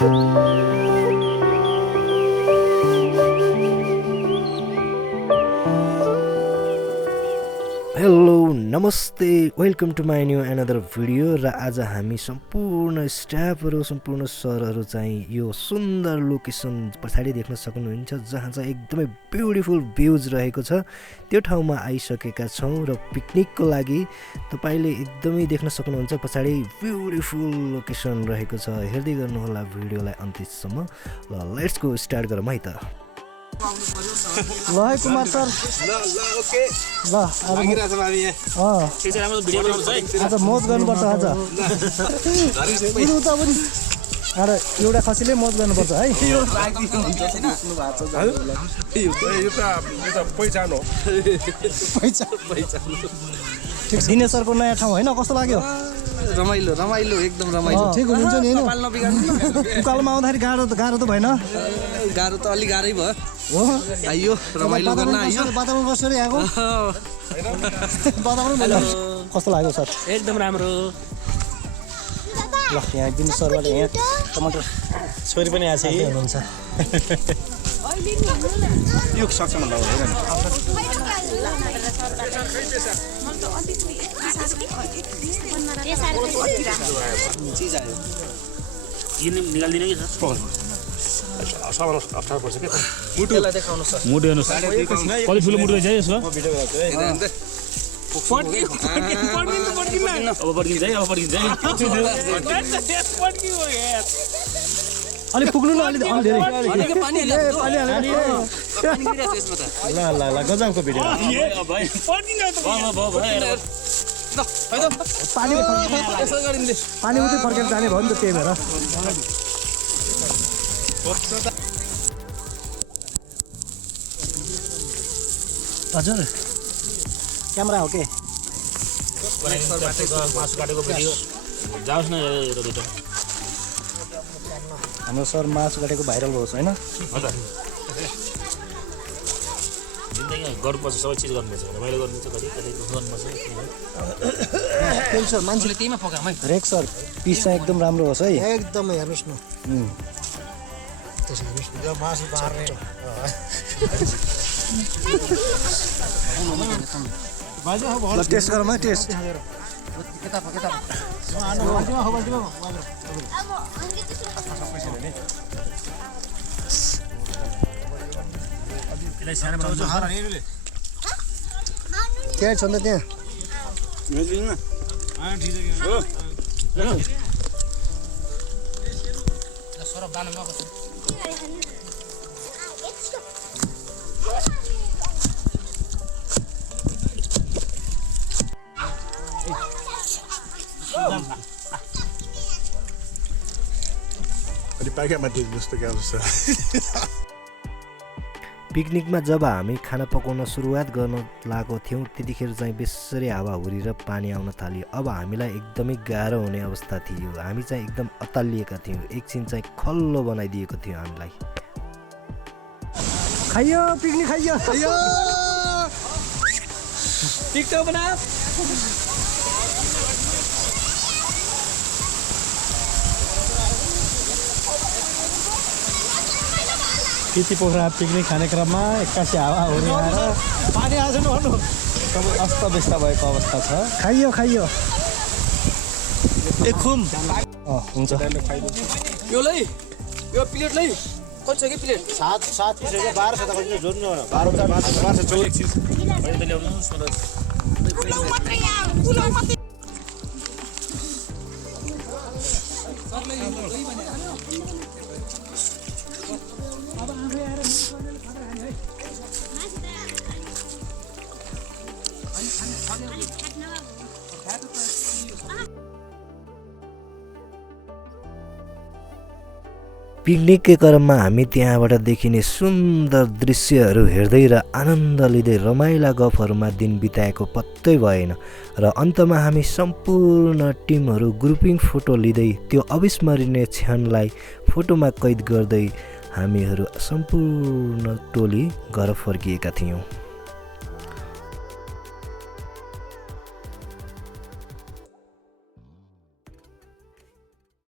Hello नमस्ते welcome to my new another video. र आज हामी सम्पूर्ण स्टाफहरू सम्पूर्ण सरहरू चाहिँ यो सुन्दर लोकेसन पछाडि देख्न सक्नुहुन्छ जहाँ चाहिँ एकदमै ब्युटिफुल भ्यूज रहेको छ त्यो ठाउँमा आइसकेका छौँ र पिकनिकको लागि। तपाईँले एकदमै देख्न सक्नुहुन्छ पछाडि ब्युटिफुल लोकेसन रहेको छ। हेर्दै गर्नुहोला भिडियोलाई अन्त्यसम्म। ल लेट्स गो स्टार्ट गरौँ है त। ल है कुमार सर ओके ल लागिरहेछ हामी यहाँ आज मोज गर्नुपर्छ आज अरे एउटा खसीले मोज गर्नुपर्छ है। यो त पहिचान हो ठिक दिने सरको नयाँ ठाउँ होइन कस्तो लाग्यो? रमाइलो रमाइलो एकदम रमाइलो ठिक हुनुहुन्छ नि होइन? कपाल नबिगार्नु न। उकालोमा आउँदाखेरि गाह्रो त भएन? गाह्रो त अलि गाह्रै भयो हो आइयो रमाइलो गर्न आइयो वातावरण बसेर यहाँको वातावरण कस्तो लाग्यो सर? एकदम राम्रो। ल यहाँ दिने सरबाट यहाँ टमाटर छोरी पनि आछ हुनुहुन्छ। यो सक्छम लगाउनु चीज आयो निकालिदिनु कि सर? सामान अप्ठ्यारो पर्छ के मुटुलाई देखाउनु सर। मुटु हेर्नुहोस् कति ठुलो मुटु रहेछ यसो। अब पड्किन्छ है, अब पड्किन्छ है। अलि पुग्नु न अलि धेरै ल गजबको भिडियो पानी उतै फर्केर जाने भयो नि त त्यही भएर। हजुर क्यामेरा हो के? मासु काटेको भिडियो जाओस् न यो दुईटा। हाम्रो सर मासु काटेको भाइरल होस् होइन? जिन्दगीमा गर्नुपर्छ, सबै चिज गर्नुपर्छ, रमाइलो गर्नुपर्छ, कति गर्नुपर्छ। सर मान्छेले त्यहीमा पकाऊँ है। हरेक सर पिस चाहिँ एकदम राम्रो होस् है। एकदमै हेर्नुहोस् न यो मासु बार्ने ल टेस्ट गरौँ है टेस्ट। त्यहाँ छ नि त त्यहाँ पिकनिकमा जब हामी खाना पकाउन सुरुवात गर्न लागेको थियौँ त्यतिखेर चाहिँ बेसरी हावाहुरी र पानी आउन थाल्यो। अब हामीलाई एकदमै गाह्रो हुने अवस्था थियो। हामी चाहिँ एकदम अत्तालिएका थियौँ। एकछिन चाहिँ खल्लो बनाइदिएको थियो हामीलाई। खाइयो पिकनिक खाइयो टिकटक बना। त्यति पोखरा पिकनिक खाने क्रममा एक्कासी हावा हुने आएर पानी आएछ नि भन्नु सबै अस्तव्यस्त भएको अवस्था छ। खाइयो खुम हुन्छ यो लै यो प्लेट लै कति छ कि प्लेट? 7 पिस हो 12 छ त कति जोड्नु 12 जोड एकछिन अहिले ल्याउनुहोस् न। पिकनिककै क्रममा हामी त्यहाँबाट देखिने सुन्दर दृश्यहरू हेर्दै र आनन्द लिँदै रमाइला गफहरूमा दिन बिताएको पत्तै भएन र अन्तमा हामी सम्पूर्ण टिमहरू ग्रुपिङ फोटो लिँदै त्यो अविस्मरणीय क्षणलाई फोटोमा कैद गर्दै हामीहरू सम्पूर्ण टोली घर फर्किएका थियौँ।